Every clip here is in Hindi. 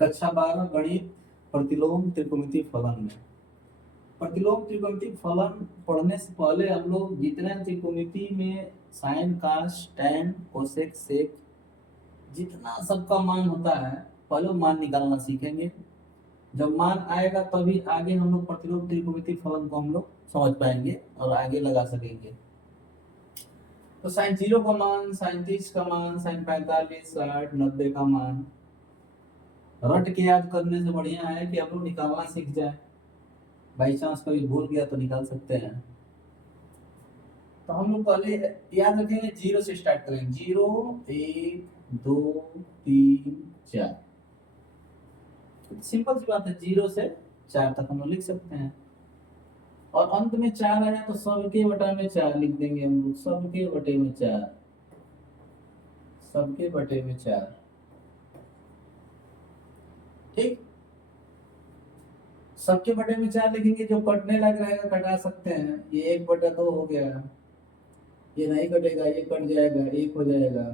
कक्षा 12 गणित प्रतिलोम त्रिकोणमितीय फलन में। प्रतिलोम त्रिकोणमितीय फलन पढ़ने से पहले हम लोग जितने त्रिकोणमिति में साइन कास टैन कोसेक सेक जितना सबका मान होता है पहले मान निकालना सीखेंगे। जब मान आएगा तभी आगे हम लोग प्रतिलोम त्रिकोणमितीय फलन को हम लोग समझ पाएंगे और आगे लगा सकेंगे। तो साइन 0 का मान, साइन 30 का मान, साइन 45, 60, 90 का मान रट के याद करने से बढ़िया है कि हम लोग निकालना सीख जाए। बाई चांस कभी भूल गया तो निकाल सकते हैं। तो हम लोग पहले याद रखेंगे 0 से स्टार्ट करेंगे। 0 1 2 3 4। सिंपल सी बात है, 0 से 4 तक हम लोग लिख सकते हैं और अंत में 4 आया तो सबके बटा में 4 लिख देंगे हम लोग। सबके बटे में 4, सबके बटे में 4। ठीक, सबके बटे में 4 लिखेंगे। जो कटने लग रहेगा कटा सकते हैं। ये 1/2 हो गया, ये नहीं कटेगा, ये कट जाएगा, 1 हो जाएगा।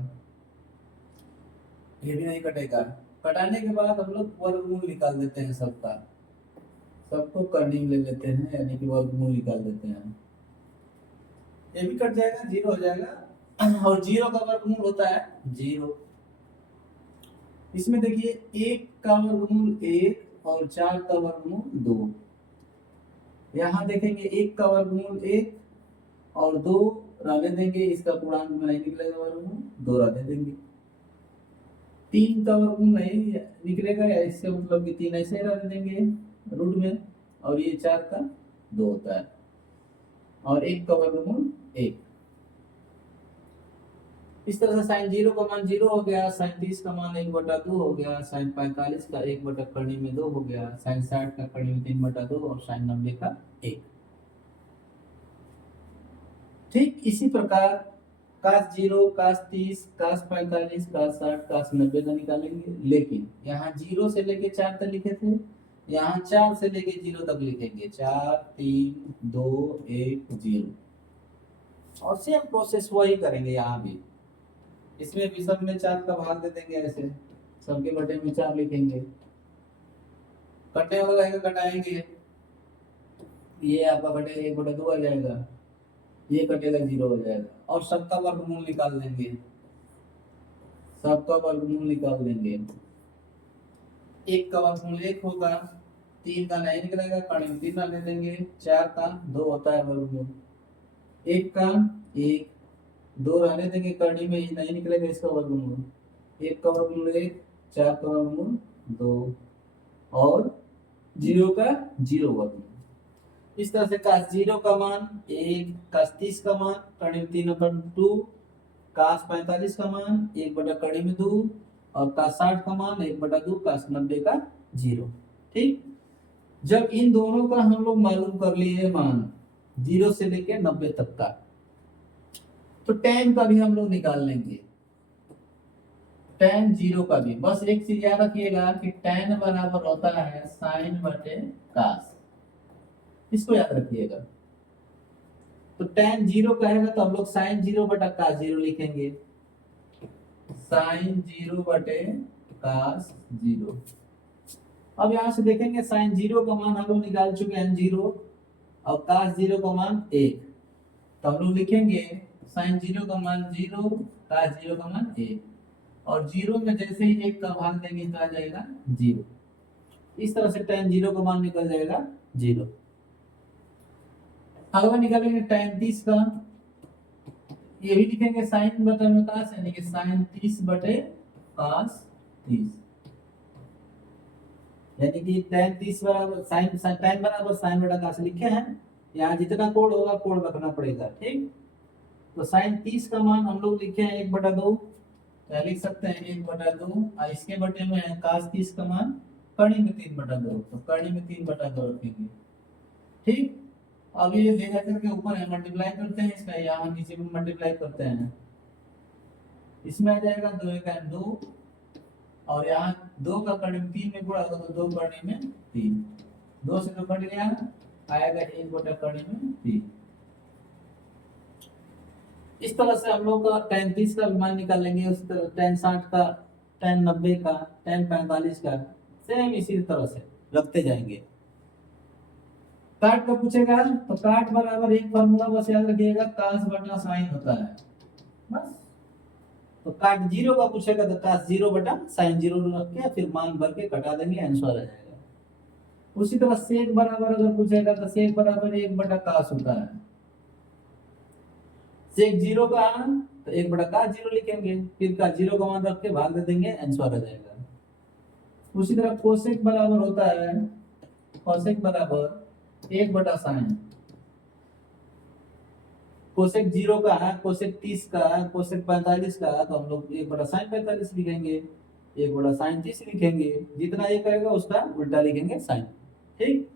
ये भी नहीं कटेगा। कटाने के बाद हम लोग वर्गमूल निकाल देते हैं सबका, सबको करनी ले लेते हैं, यानी कि वर्गमूल निकाल देते हैं। ये भी कट जाएगा, 0 हो जाएगा और 0 का वर्गमूल होता है 0। इसमें देखिए 1 का वर्गमूल 1 और 4 का वर्गमूल 2। यहाँ देखेंगे 1 का वर्गमूल 1 और 2 रहने देंगे, इसका पूर्णांक में नहीं निकलेगा वर्गमूल, 2 रहने देंगे। 3 का वर्गमूल नहीं निकलेगा, या इससे मतलब कि 3 ऐसे ही रहने देंगे रूट में, और ये 4 का 2 होता है और 1 का वर्गमूल 1। इस तरह से साइन 0 का मान 0 हो गया, साइन 30 का मान 1/2 हो गया, साइन 45 का 1/कड़ी में 2 हो गया, साइन 60 का कड़ी में 3/2 और साइन 90 का 1। ठीक इसी प्रकार कास 0, कास 30, कास 45, कास 60, कास 90 का निकालेंगे। लेकिन यहाँ 0 से लेके 4 तक लिखे थे, यहाँ 4 से लेके 0 तक लिखेंगे। 4 3 2 1 0 और सेम प्रोसेस वही करेंगे यहाँ भी। इसमें भी सब में 4 का भाग दे देंगे, ऐसे सबके बटे में 4 लिखेंगे। कटने वाला रहेगा कटाएंगे, ये आपका बटे 1/2 आ जाएगा, ये कटेगा 0 हो जाएगा और सबका वर्गमूल निकाल देंगे। सबका वर्गमूल निकाल देंगे। 1 का वर्गमूल 1 होगा, 3 का नहीं निकलेगा, कड़ी में 3 दे देंगे। 4 का 2 होता है वर्गमूल, 1 का 1, 2 रहने देंगे, कड़ी में नहीं निकलेगा इसका वर्गमूल। 1 का वर्गमूल 1, 4 का वर्गमूल 2 और 0 का 0 वर्गमूल। इस तरह से कास 0 का मान 1, कास 30 का मान कड़ी में 3/2, कास 45 का मान 1/कड़ी में 2 और कास 60 का मान 1/2, कास 90 का 0। ठीक, जब इन दोनों का हम लोग मालूम कर लिए मान 0 से लेकर 90 तक का, तो tan का भी हम लोग निकाल लेंगे। tan 0 का भी बस एक चीज याद रखिएगा कि tan बराबर होता है साइन बटे कास, इसको याद रखिएगा। तो tan 0 कहेगा तो हम लोग साइन 0 बटा कास 0 लिखेंगे। साइन 0 बटे कास 0। अब यहां से देखेंगे साइन 0 का मान हम लोग निकाल चुके हैं 0 और कास 0 का मान 1, तो हम लोग लिखेंगे साइन 0 का मान 0, कास 0 का मान 1 और 0 में जैसे ही 1 का भाग देंगे तो आ जाएगा 0। इस तरह से tan 0 का मान निकल जाएगा 0। अगला निकालेंगे tan 30 का, ये भी लिखेंगे साइन बटे में कास, यानी कि साइन 30 बटे कास 30, यानी कि tan 30 बराबर साइन tan बराबर साइन बटा कास लिखे हैं। यहाँ जितना कोड होगा कोड रखना पड़ेगा। ठीक, तो साइन 30 का मान हम लोग लिखे हैं 1/2, क्या लिख सकते हैं 1/2 और इसके बटे में है कास 30 का मान कड़ी में 3/2, तो कड़ी में 3/2 रखेंगे। ठीक, अब ये देखा करके ऊपर है मल्टीप्लाई करते हैं इसका, यहाँ नीचे में मल्टीप्लाई करते हैं, इसमें आ जाएगा 2 1 2 और यहाँ 2 का कड़ी में 3 में गुणा होगा तो 2 कड़ी में 3, 2 से 2 कट गया, आएगा 1/कड़ी में 3। इस तरह से हम लोग का tan 30 का मान निकाल लेंगे। उस तरह tan 60 का, tan 90 का, tan 45 का सेम इसी तरह से रखते जाएंगे। काट का पूछेगा तो काट बराबर एक फॉर्मूला बस याद रखिएगा, कास बटा साइन होता है बस। तो काट जीरो का पूछेगा तो कास जीरो बटा साइन जीरो रख के फिर मान भर के कटा देंगे, आंसर आ जाएगा। उसी तरह सेक बराबर अगर पूछेगा तो सेक बराबर एक बटा कास होता है। सेक जीरो का तो एक बटा कास जीरो लिखेंगे, फिर का जीरो का मान रख के भाग दे देंगे, आंसर आ जाएगा। उसी तरह कोसेक बराबर होता है, कोसेक बराबर एक बटा साइन। कोसेक जीरो का है, कोसेक 30 का है, कोसेक 45 का है, तो हम लोग एक बटा साइन 45 लिखेंगे, एक बटा साइन 30 लिखेंगे, जितना ये करेगा उसका उल्टा लिखेंगे साइन। ठीक,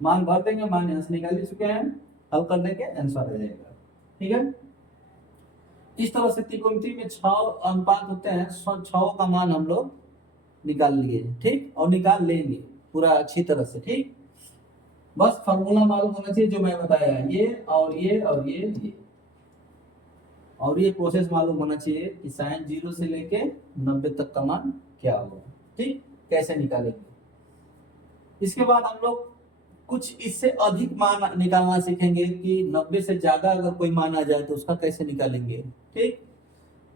मान भर देंगे, मान यहाँ से निकाल चुके हैं, हल कर देंगे, आंसर आ जाएगा। ठीक है, इस तरह से त्रिकोणमिति में 6 अनुपात होते हैं, 6 का मान हम लोग निकाल लिए। ठीक, और निकाल लेंगे पूरा अच्छी तरह से। ठीक, बस फॉर्मूला मालूम होना चाहिए जो मैं बताया, ये और ये और ये और ये प्रोसेस मालूम होना चाहिए कि साइन 0 से लेके 90 तक का मान क्या होगा। ठीक, कैसे निकालेंगे। इसके बाद हम लोग कुछ इससे अधिक मान निकालना सीखेंगे कि 90 से ज्यादा अगर कोई मान आ जाए तो उसका कैसे निकालेंगे। ठीक,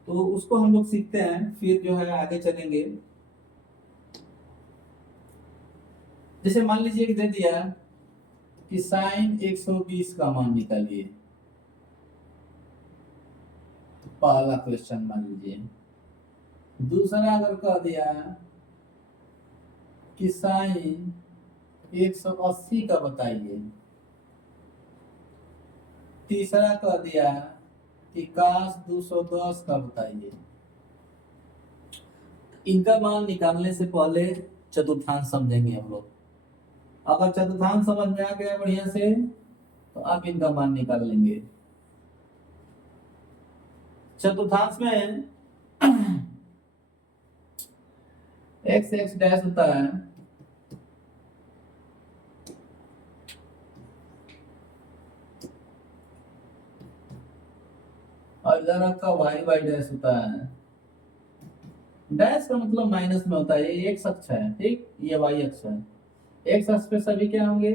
तो उसको हम लोग सीखते हैं, फिर जो है आगे चलेंगे। जैसे मान लीजिए कि दे दिया कि साइन 120 का मान निकालिए, पहला क्वेश्चन मान लीजिए। दूसरा अगर कह दिया कि साइन 180 का बताइए। तीसरा कह दिया कि काश 210 का बताइए। इनका मान निकालने से पहले चतुर्थांश समझेंगे हम लोग। अगर चतुर्थांश समझ में आ गया बढ़िया से तो आप इनका मान निकाल लेंगे। चतुर्थांश में एक्स एक्स डैश होता है, और इधर आपका वाई वाई डैश होता है। डैश का मतलब माइनस में होता है, ये एक्स अक्ष है। ठीक, ये वाई अक्ष है। एक्स अक्ष पे सभी क्या होंगे,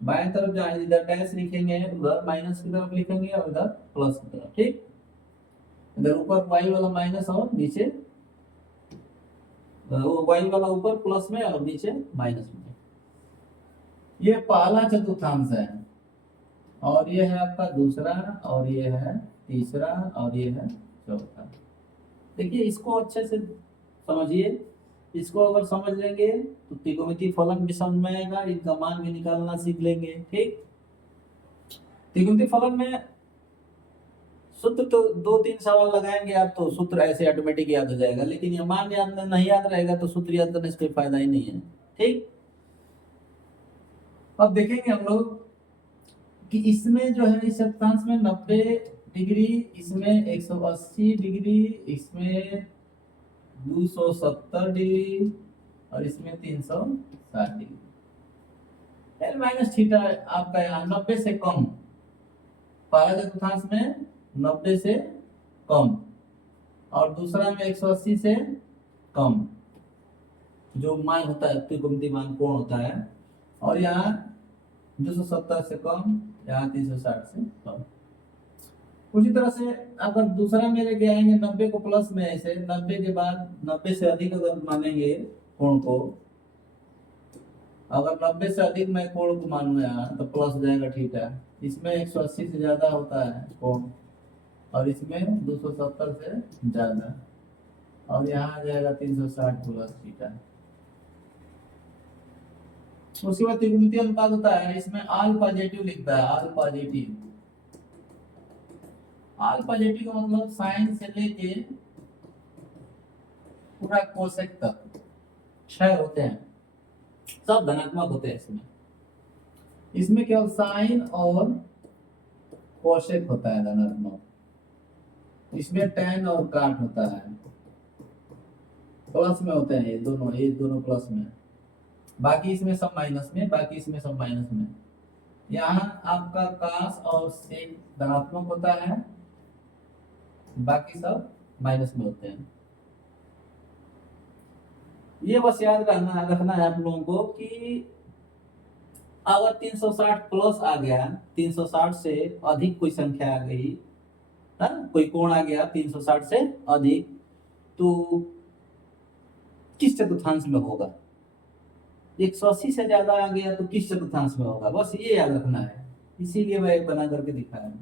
बाएं तरफ जाए इधर डैश लिखेंगे, उधर माइनस की तरफ लिखेंगे और इधर प्लस की तरफ। ठीक, इधर ऊपर वाई वाला माइनस और नीचे वो वाई वाला ऊपर प्लस में और नीचे माइनस में। ये पहला चतुर्थांश है, और ये है आपका दूसरा, और ये है तीसरा, और ये है चौथा। देखिए इसको अच्छे से समझिए, इसको अगर समझ लेंगे तो त्रिकोणमितीय फलन भी समझ में आएगा, इनका मान भी निकालना सीख लेंगे। ठीक, त्रिकोणमितीय फलन में सूत्र तो 2-3 सवाल लगाएंगे आप तो सूत्र ऐसे ऑटोमेटिक याद हो जाएगा, लेकिन ये मान याद नहीं याद रहेगा तो सूत्र याद करने से कोई फायदा ही नहीं है। ठीक, अब देखेंगे हम लोग कि इसमें जो है इस चतुर्थांश में 90 डिग्री, इसमें 180 डिग्री, इसमें 270 डिग्री और इसमें 360 डिग्री। एल माइनस थीटा आपका यहाँ 90 से कम, पहला चतुर्थांश में 90 से कम और दूसरा में 180 से कम जो मान होता है, त्रिकोणमितीय मान कोण होता है। और यहाँ 270 से कम, यहाँ 360 से कम। उसी तरह से अगर दूसरा में लेके आएंगे 90 को प्लस में, ऐसे 90 के बाद 90 से अधिक अगर मानेंगे कोण को, अगर 90 से अधिक मैं कोण को मानूं यहाँ तो प्लस हो जाएगा थीटा। इसमें 180 से ज्यादा होता है कोण और इसमें 270 से ज्यादा, और यहाँ आ जाएगा 360 प्लस थीटा। उसके बाद त्रिकोणमितीय अनुपात होता है, इसमें आल पॉजिटिव लिखता है, आल पॉजिटिव। आल पॉजिटिव का मतलब साइन से लेके पूरा कोसेक तक 6 होते हैं, सब धनात्मक होते हैं। इसमें केवल साइन और कोसेक होता है धनात्मक, इसमें tan और काट होता है प्लस में होते हैं, ये दोनों प्लस में, बाकी इसमें सब माइनस में, बाकी इसमें सब माइनस में। यहाँ आपका कास और सेक धनात्मक होता है, बाकी सब माइनस में होते हैं। ये बस याद रखना है आप लोगों को कि अगर 360 प्लस आ गया, 360 से अधिक कोई संख्या आ गई, है कोई कोण आ गया 360 से अधिक, तो किस चतुर्थांश में होगा? 180 से ज्यादा आ गया तो किस चतुर्थांश में होगा, बस ये याद रखना है, इसीलिए मैं बना करके दिखाया।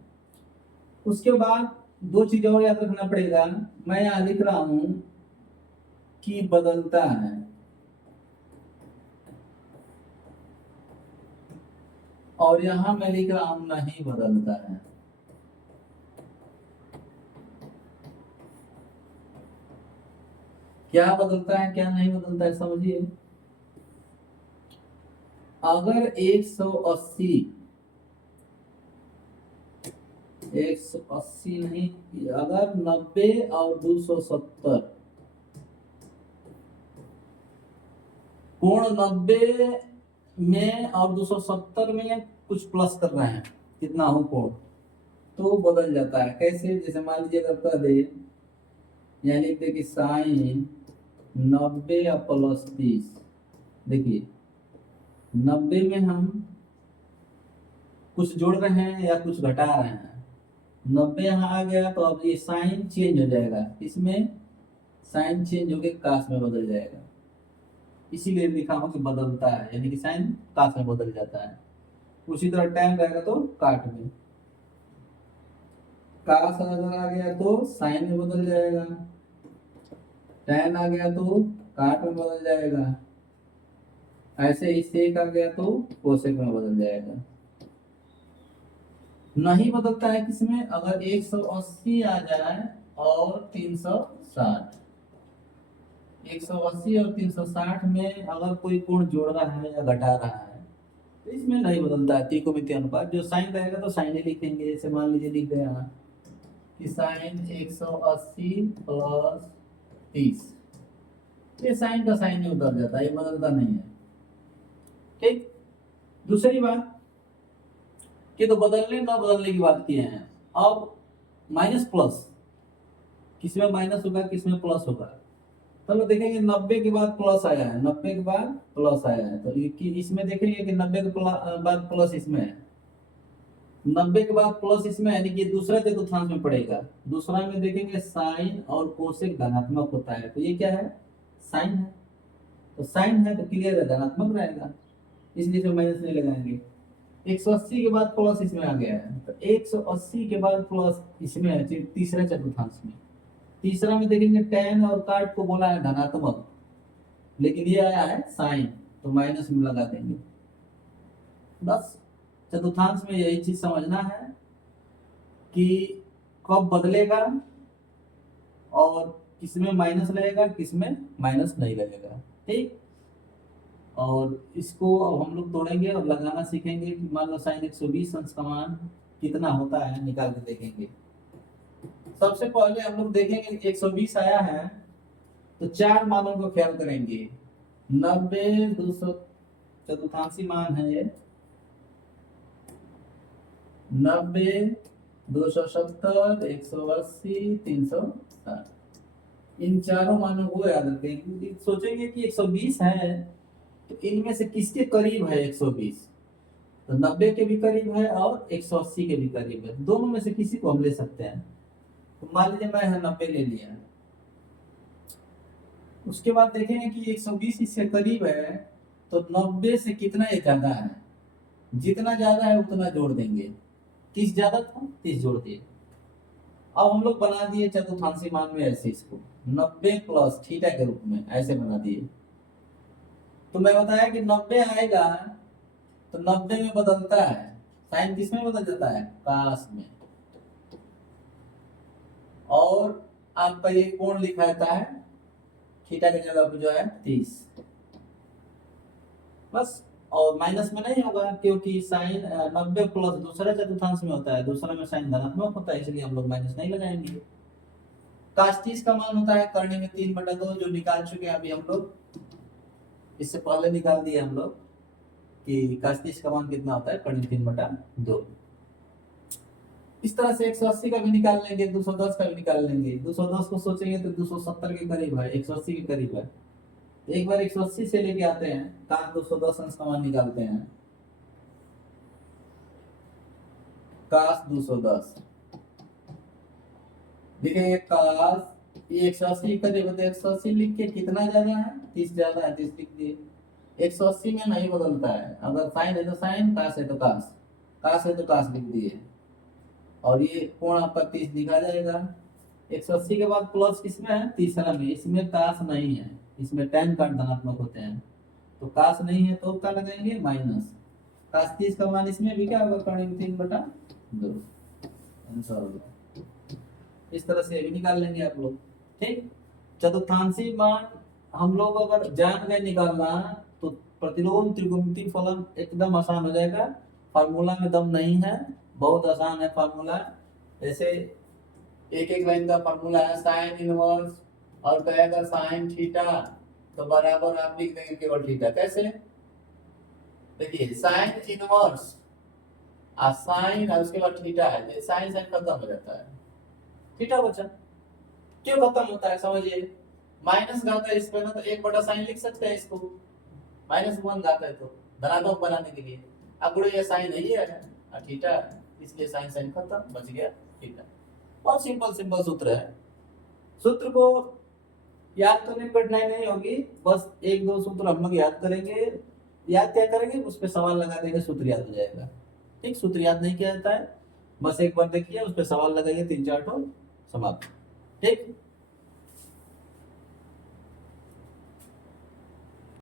उसके बाद दो चीज और याद रखना पड़ेगा। मैं यहाँ लिख रहा हूं कि बदलता है, और यहां मैं लिख रहा हूं नहीं बदलता है। क्या बदलता है क्या नहीं बदलता है समझिए। अगर 180 नहीं, अगर 90 और 270, कोण 90 में और 270 में कुछ प्लस कर रहे हैं, कितना हो कोण, तो बदल जाता है। कैसे? जैसे मान लीजिए अगर कह दे, यानी लिख दे कि साइन 90 या प्लस 30, देखिए 90 में हम कुछ जोड़ रहे हैं या कुछ घटा रहे हैं, 90 यहाँ आ गया तो अब ये साइन चेंज हो जाएगा, इसमें साइन चेंज होकर काश में बदल जाएगा, इसीलिए लिखा हूं कि बदलता है, यानी कि साइन काश में बदल जाता है। उसी तरह टैन रहेगा तो काट में, काश अगर आ गया तो साइन में बदल जाएगा, टैन आ गया तो काट में बदल जाएगा, ऐसे ही सेक आ गया तो कोसेक में बदल जाएगा। नहीं बदलता है किसमें? अगर 180 आ जाए और 360, 180 और 360 में अगर कोई कोण जोड़ रहा है या घटा रहा है तो इसमें नहीं बदलता है त्रिकोणमितीय अनुपात। जो साइन रहेगा तो साइन ही लिखेंगे। जैसे मान लीजिए लिख गया कि साइन 180 प्लस 30, ये साइन का साइन ही उतर जाता है, ये बदलता नहीं है। ठीक। दूसरी बात कि तो बदलने ना बदलने की बात किए हैं। अब माइनस प्लस, किसमें माइनस होगा किसमें प्लस होगा, तो हम देखेंगे 90 के बाद प्लस आया है, 90 के बाद प्लस आया है, तो इसमें देखेंगे कि 90 के बाद प्लस इसमें है, 90 के बाद प्लस इसमें, यानी कि दूसरा चतुर्थांश में पड़ेगा। दूसरा में देखेंगे साइन और कोसेक धनात्मक होता है, तो ये क्या है? साइन है, तो साइन है तो क्लियर है धनात्मक रहेगा, इसलिए फिर माइनस नहीं लगाएंगे। 180 के बाद प्लस इसमें आ गया है, तो 180 के बाद प्लस इसमें है तीसरे चतुर्थांश में। तीसरा में देखेंगे tan और काट को बोला है धनात्मक, लेकिन ये आया है साइन, तो माइनस में लगा देंगे। बस चतुर्थांश में यही चीज समझना है कि कब बदलेगा और किसमें माइनस लगेगा किसमें माइनस नहीं लगेगा। ठीक। और इसको अब हम लोग तोड़ेंगे और लगाना सीखेंगे कि मान लो साइन 120 अंश का मान कितना होता है, निकाल के देखेंगे। सबसे पहले हम लोग देखेंगे कि 120 आया है तो चार मानों को ख्याल करेंगे। 90, 200 चतुर्थांशी मान है ये, 90, 270, 180, 360, इन चारों मानों को याद रखेंगे। सोचेंगे कि 120 है तो इनमें से किसके करीब है 120, तो 90 के भी करीब है और 180 के भी करीब है, दोनों में से किसी को हम ले सकते हैं। तो मान लीजिए मैं 90 ले लिया, उसके बाद देखेंगे कि 120 इससे करीब है, तो 90 से कितना ये ज्यादा है, जितना ज्यादा है उतना जोड़ देंगे। 30 ज्यादा था 30 जोड़ दिए। अब हम लोग बना दिए चतुर्थांशी मान में ऐसे, इसको 90 प्लस थीटा के रूप में ऐसे बना दिए। तो मैं बताया कि 90 आएगा तो 90 में बदलता है, साइन किस में बदल जाता है? काश में। और आपका ये कोण लिखा जाता है थीटा की जगह पे जो है 30, बस। और माइनस में नहीं होगा क्योंकि साइन 90 प्लस दूसरा चतुर्थांश में होता है, दूसरा में साइन धनात्मक होता है, इसलिए हम लोग माइनस नहीं लगाएंगे। काश 30 का मान होता है करने में 3/2, जो निकाल चुके हैं अभी हम लोग, इससे पहले निकाल दिए हम लोग कि काश 30 का मान कितना होता है करने 3/2। इस तरह से 180 का भी निकाल लेंगे, 210 का भी निकाल लेंगे। 210 को सोचेंगे तो 270 के करीब है, 180 के करीब है, एक बार 180 से लेके आते हैं, cos 210 अंश का मान निकालते हैं। cos 210 देखिए cos ये 180 करे तो 180 लिख के कितना ज्यादा है, 30 ज्यादा है, 30 लिख दिए। 180 में नहीं बदलता है, अगर साइन है तो साइन, कास है तो कास, कास है तो कास लिख दिए, और ये कोण आपका 30 दिखा जाएगा। 180 के बाद प्लस किसमें है, तीसरा में, इसमें कास नहीं है, इसमें tan काट धनात्मक होते हैं, तो कास नहीं है तो क्या लगाएंगे, माइनस। कास 30 का मान इसमें भी क्या होगा, करीब 3/2 आंसर होगा। इस तरह से भी निकाल लेंगे आप लोग। ठीक, चतुर्थांशी मान हम लोग अगर जान गए निकालना तो प्रतिलोम त्रिकोणमितीय फलन एकदम आसान हो जाएगा। फार्मूला में दम नहीं है, बहुत आसान है फार्मूला। जैसे एक एक लाइन का फार्मूला है, साइन इनवर्स और कहेगा साइन थीटा, तो बराबर आप लिख देंगे केवल थीटा। कैसे, देखिए साइन इनवर्स साइन है, उसके बाद थीटा है, साइन साइन खत्म हो जाता है, थीटा बचा। क्यों खत्म होता है समझिए, माइनस घात है इसमें ना, तो 1/sin लिख सकते हैं इसको, -1 घात है तो धनात्मक बनाने के लिए। अब गुणे ये साइन नहीं है, थीटा, इसलिए साइन साइन खत्म, बच गया थीटा। बहुत सिंपल सिंपल सूत्र है। सूत्र को याद करने में कठिनाई नहीं होगी, बस एक दो सूत्र हम लोग याद करेंगे। याद क्या करेंगे, उस पर सवाल लगा देंगे, सूत्र याद हो जाएगा। ठीक, सूत्र याद नहीं किया जाता है, बस एक बार देखिए, उस पर सवाल लगाइए, 3-4 समाप्त। ठीक।